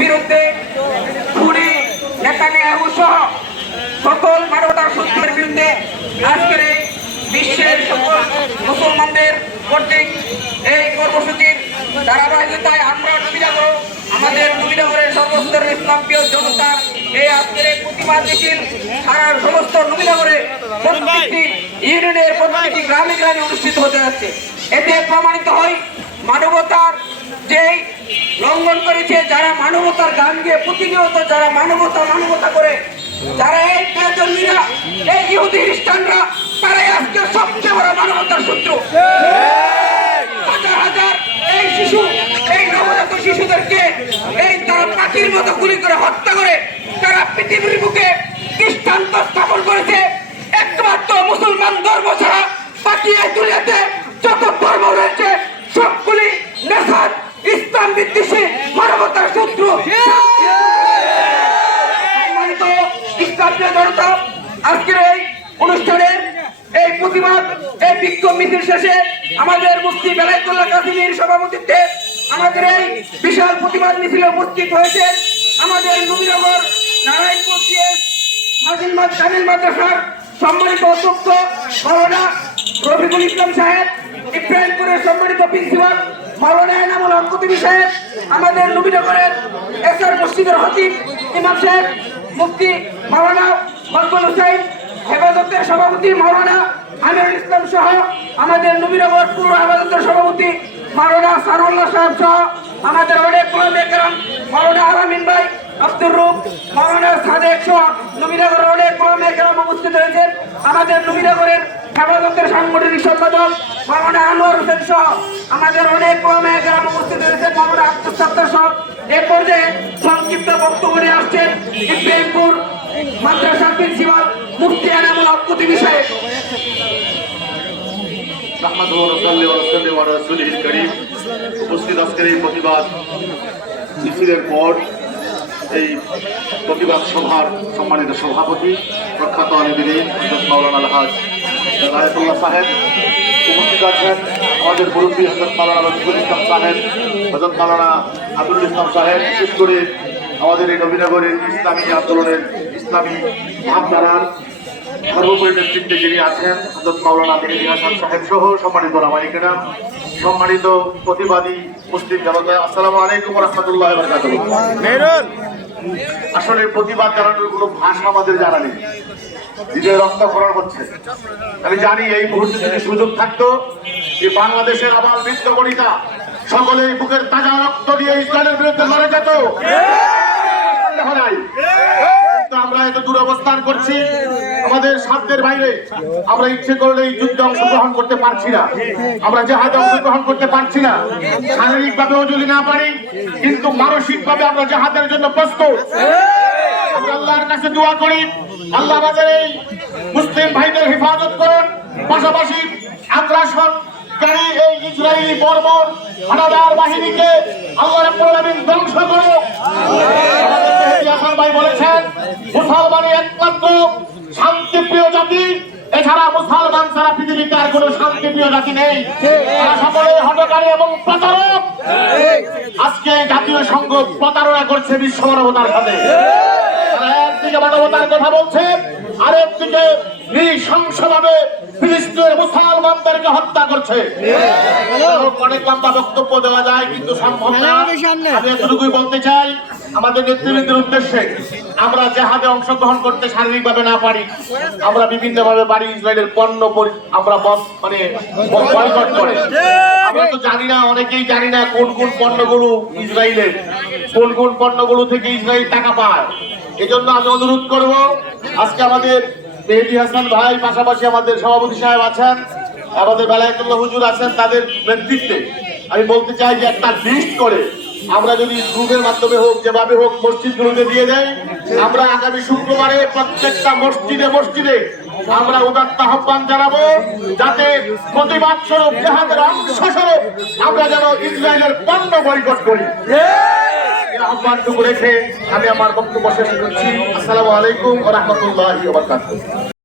বিরুদ্ধে খুনি নেতানিয়াহু সহ সকল মানবতার শত্রুর বিরুদ্ধে আজকের এই বিশ্বের সকল মুসলমানদের কর্তৃক এই কর্মসূচির ধারাবাহিকতায় আমরা নবীনগর আমাদের নবীনগরের সর্বস্তরের ইসলামপ্রিয় জনতা এই আজকের এই প্রতিবাদ মিছিল সারা সমস্ত নবীনগরে প্রত্যেকটি ইউনিয়নের প্রত্যেকটি গ্রামে গ্রামে অনুষ্ঠিত হতে যাচ্ছে। এতে প্রমাণিত হয় মানবতার যেই লঙ্ঘন করেছে, যারা মানবতার গান গিয়ে প্রতিনিয়ত যারা মানবতা করে, যারা এই বেজন্মিরা এই ইহুদি খ্রিস্টানরা তারাই আজকে সবচেয়ে বড় মানবতার শত্রু। হাজার হাজার এই শিশু, এই নবজাত শিশুদেরকে এই তারা পাখির মতো গুলি করে হত্যা করে তারা পৃথিবীর বুকে দৃষ্টান্ত স্থাপন করেছে। একমাত্র মুসলমান ধর্ম ছাড়া বাকি এই দুনিয়াতে যত ধর্ম রয়েছে সবগুলি নেশাদ ইসলাম বিদ্বেষী মানবতার শত্রু। ইসলামীয় জনতা আজকের এই অনুষ্ঠানের এই প্রতিবাদ এই বিক্ষোভ মিছিল শেষে আমাদের মুফতি বেলায়েতুল্লাহ কাসিমির সভাপতিত্বে আমাদের এই বিশাল প্রতিবাদ মিছিলে উপস্থিত হয়েছে আমাদের নবীনগর নারায়ণপুর কামিল মাদ্রাসার সম্মানিত অধ্যক্ষ মাওলানা রফিকুল ইসলাম সাহেব, ইব্রাহিমপুরের সম্মানিত প্রিন্সিপাল মাওলানা এনামুল হক কুতুবী সাহেব, আমাদের নবীনগরের এসআর মসজিদের খতিব ইমাম সাহেব মুফতি মাওলানা মকবুল হুসাইন, হেফাজতের সভাপতি মাওলানা আমিরুল ইসলাম সহ আমাদের নবীনগর পৌর হেফাজতের সভাপতি মাওলানা সারুল্লাহ সাহেব সহ আমাদের অনেক ওলামা কেরাম মাওলানা আলামিন ভাই, আব্দুর রূপ, মাওলানা সাদেক সহ নবীনগরের অনেক ওলামা কেরাম উপস্থিত হয়েছেন। আমাদের নবীনগরের হেফাজতের সাংগঠনিক সম্পাদক মাওলানা আনোয়ার হোসেন সহ আমাদের অনেক ওলামা কেরাম উপস্থিত হয়েছেন। মাওলানা আব্দুল সাত্তার সহ এ পর্যায়ে সংক্ষিপ্ত বক্তব্য নিয়ে আসছেন ইব্রাহিমপুর মাদ্রাসার প্রিন্সিপাল মুফতি এনামুল হক কুতুবী সাহেব। উপস্থিত আজকের এই প্রতিবাদ মিছিলের পর এই প্রতিবাদ সভার সম্মানিত সভাপতি প্রখ্যাত আলিম মাওলানা আলহাজ বেলায়েতুল্লাহ সাহেব উপস্থিত আছেন, আমাদের মুরব্বী হযরত মাওলানা রফিকুল ইসলাম সাহেব, হযরত মাওলানা আবুল ইসলাম সাহেব, বিশেষ করে আমাদের এই নবীনগরের ইসলামী আন্দোলনের ইসলামী ভাবধারার সর্বোপরি নেতৃত্বে যিনি আছেন হযরত মাওলানা মেহেদী হাসান সাহেব সহ সম্মানিত ওলামায়ে কেরাম, সম্মানিত প্রতিবাদী মুসলিম জনতা, আসসালামু আলাইকুম ওয়া রাহমাতুল্লাহি ওয়া বারাকাতুহু। আসলে প্রতিবাদ জানানোর কোনো ভাষা আমাদের জানা নেই, হৃদয়ে রক্তক্ষরণ হচ্ছে। আমি জানি এই মুহূর্তে যদি সুযোগ থাকতো যে বাংলাদেশের আবাল বৃদ্ধ বনিতা সকলে বুকের তাজা রক্ত দিয়ে ইসরায়েলের বিরুদ্ধে লড়ে যেত, আমরা এত দূর অবস্থান করছি আমাদের সাধ্যের বাইরে। আমরা ইচ্ছে করলে এই যুদ্ধে অংশগ্রহণ করতে পারছি না, আমরা জেহাদে অংশগ্রহণ করতে পারছি না, শারীরিক ভাবেও যদি না পারি কিন্তু মানসিক ভাবে আমরা জেহাদের জন্য প্রস্তুত। আমরা আল্লাহর কাছে দোয়া করি আল্লাহ আমাদের এই মুসলিম ভাইদের হেফাজত করুন, পাশাপাশি আগ্রাসন গাড়ি এই ইসরায়েলি বর্বর হানাদার বাহিনীকে আল্লাহ রাব্বুল আলামিন ধ্বংস করুন। হাসান ভাই বলেছেন মুসলমানই একমাত্র শান্তিপ্রিয় জাতি, এছাড়া মুসলমান ছাড়া পৃথিবীতে আর কোনো শান্তিপ্রিয় জাতি নেই। তারা সকলে হঠকারী এবং প্রতারক। আজকে জাতীয় সংঘ প্রতারণা করছে বিশ্ব মানবতার সাথে। তারা একদিকে মানবতার কথা বলছে, আরেকদিকে নৃশংসভাবে ফিলিস্তিনের মুসলমানদেরকে হত্যা করছে। অনেক লম্বা বক্তব্য দেওয়া যায় কিন্তু সম্ভব না। আমি এতটুকুই বলতে চাই আমাদের নেতৃবৃন্দের উদ্দেশ্যে, আমরা জেহাদে অংশগ্রহণ করতে শারীরিকভাবে না পারি, আমরা বিভিন্ন ভাবে পারি ইসরায়েলের পণ্য আমরা মানে বয়কট করে। আমরা তো জানি না, অনেকেই জানি না কোন কোন পণ্যগুলো ইসরায়েলের, কোন কোন পণ্যগুলো থেকে ইসরায়েল টাকা পায়। এজন্য আমি অনুরোধ করব, আজকে আমাদের মেহেদী হাসান ভাই, পাশাপাশি আমাদের সভাপতি সাহেব আছেন, আমাদের বেলায়েতুল্লাহ হুজুর আছেন, তাদের নেতৃত্বে আমি বলতে চাই যে একটা লিস্ট করে আমরা যদি গ্রুপের মাধ্যমে হোক যেভাবে হোক মসজিদগুলোতে দিয়ে দেয়, আমরা আগামী শুক্রবারে প্রত্যেকটা মসজিদে আমরা উদাত্ত আহ্বান জানাবো যাতে প্রতিবাদ স্বরূপ জেহাদের অংশ স্বরূপ আমরা যেন ইসরায়েলের পণ্য বয়কট করি। আহ্বানটুকু রেখে আমি আমার বক্তব্য শেষ করছি। আসসালামু আলাইকুম ওয়া রাহমাতুল্লাহি ওয়া বারাকাতুহু।